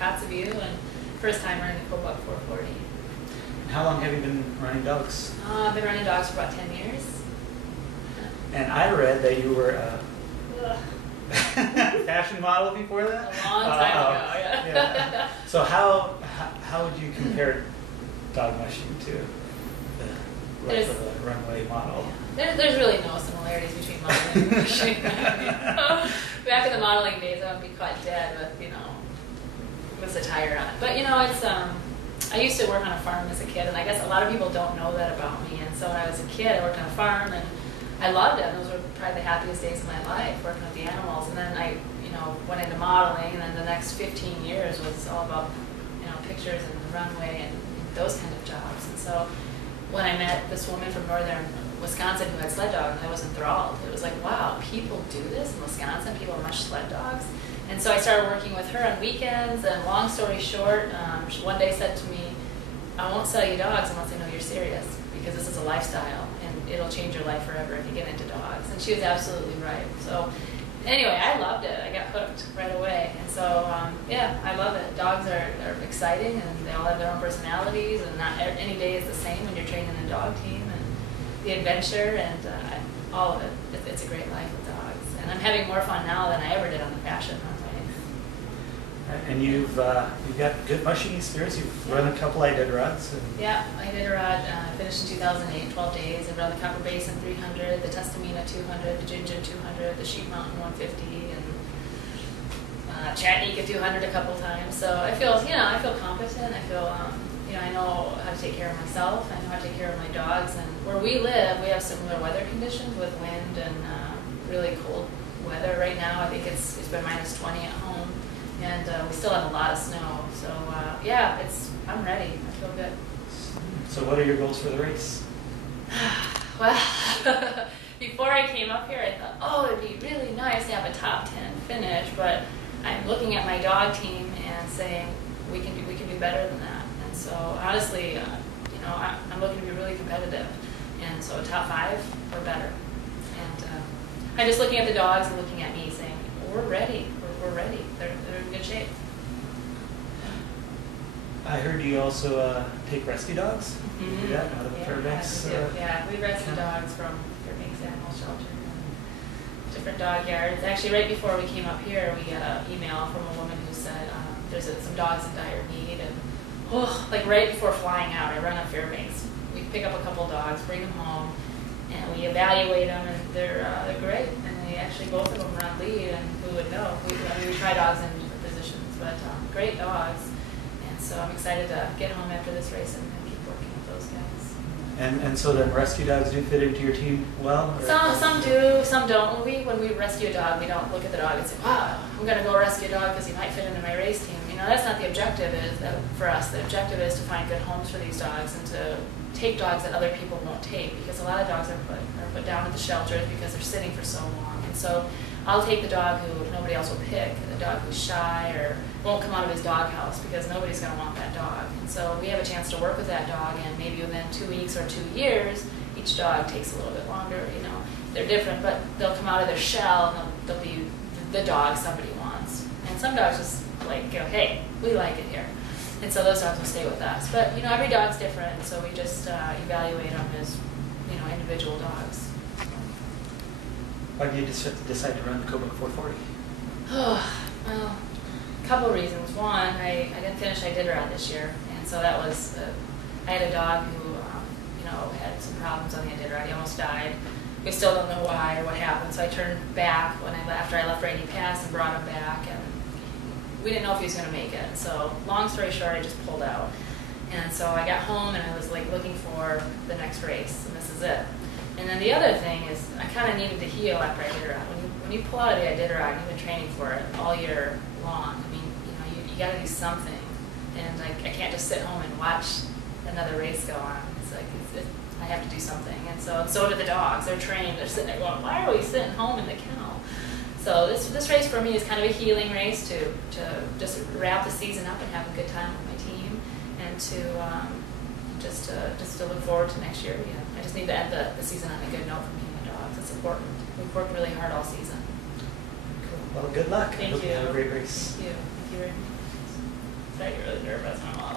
at Kotzebue, and first time running the Cobuck 440. How long have you been running dogs? I've been running dogs for about 10 years. And I read that you were a Ugh. fashion model before that? A long time ago, yeah. Yeah. So how would you compare dog mushing to the life of a runway model? There's really no similarities between modeling and mushing. Back in the modeling days, I would be caught dead with a tire on it. But it's I used to work on a farm as a kid, and I guess a lot of people don't know that about me. And so when I was a kid, I worked on a farm, and I loved it. Those were probably the happiest days of my life, working with the animals. And then I, went into modeling, and then the next 15 years was all about, pictures and the runway and those kind of jobs. And so when I met this woman from northern Wisconsin who had sled dogs, I was enthralled. It was like, wow, people do this in Wisconsin. People mush sled dogs. And so I started working with her on weekends. And long story short, she one day said to me, "I won't sell you dogs unless I know you're serious, because this is a lifestyle and it'll change your life forever if you get into dogs." And she was absolutely right. So anyway, I loved it. I got hooked right away. And so, yeah, I love it. Dogs are exciting, and they all have their own personalities, and not any day is the same when you're training a dog team, and the adventure and all of it. It's a great life with dogs. And I'm having more fun now than I ever did on the fashion runway. And you've got good mushing experience. You've run a couple Iditarods. Yeah, Iditarod finished in 2008, 12 days. I run the Copper Basin 300, the Tustamina 200, the Ginger 200, the Sheep Mountain 150, and Chattanooga 200 a couple times. So I feel, I feel competent. I feel, I know how to take care of myself. I know how to take care of my dogs. And where we live, we have similar weather conditions with wind and really cold weather. Right now, I think it's been minus 20 at home. And we still have a lot of snow, so yeah, I'm ready. I feel good. So what are your goals for the race? Well, before I came up here, I thought, it'd be really nice to have a top 10 finish, but I'm looking at my dog team and saying we can do better than that. And so honestly, I'm looking to be really competitive, and so a top 5 or better. And I'm just looking at the dogs and looking at me, saying we're ready. We're ready. They're in good shape. I heard you also take rescue dogs. Mm-hmm. You do that out of the Fairbanks. Yeah, we rescue dogs from Fairbanks Animal Shelter and different dog yards. Actually, right before we came up here, we got an email from a woman who said there's some dogs in dire need, and like right before flying out, I run up Fairbanks. We pick up a couple dogs, bring them home, and we evaluate them, and they're great. And they actually, both of them run lead, and who would know? We try dogs in different positions, but great dogs. And so I'm excited to get home after this race and keep working with those guys. And so then rescue dogs do fit into your team well? Some do, some don't. When we rescue a dog, we don't look at the dog and say, wow, I'm going to go rescue a dog because he might fit into my race team. That's not the objective for us. The objective is to find good homes for these dogs and to take dogs that other people won't take, because a lot of dogs are put down at the shelters because they're sitting for so long. And so I'll take the dog who nobody else will pick, the dog who's shy or won't come out of his doghouse, because nobody's going to want that dog. And so we have a chance to work with that dog, and maybe within 2 weeks or 2 years, each dog takes a little bit longer. They're different, but they'll come out of their shell and they'll be the dog somebody wants. And some dogs just hey, we like it here. And so those dogs will stay with us. But, every dog's different, so we just evaluate them as, individual dogs. Why did you decide to run the Cobuck 440? Well, a couple of reasons. One, I didn't finish Iditarod this year, and so that was, I had a dog who, had some problems on the Iditarod. He almost died. We still don't know why or what happened, so I turned back after I left Rainy Pass and brought him back, and we didn't know if he was going to make it. So long story short, I just pulled out. And so I got home and I was looking for the next race, and this is it. And then the other thing is I kind of needed to heal after Iditarod. When you pull out of the Iditarod, you've been training for it all year long. You got to do something. And I can't just sit home and watch another race go on. I have to do something. And so do the dogs. They're trained. They're sitting there going, why are we sitting home in the kennel? So this race for me is kind of a healing race to just wrap the season up and have a good time with my team, and to just to look forward to next year. I just need to end the season on a good note for me and the dogs. It's important. We've worked really hard all season. Cool. Well, good luck. Thank I hope you. you have a great race. Thank you. Thank you very much. So I get really nervous when I'm all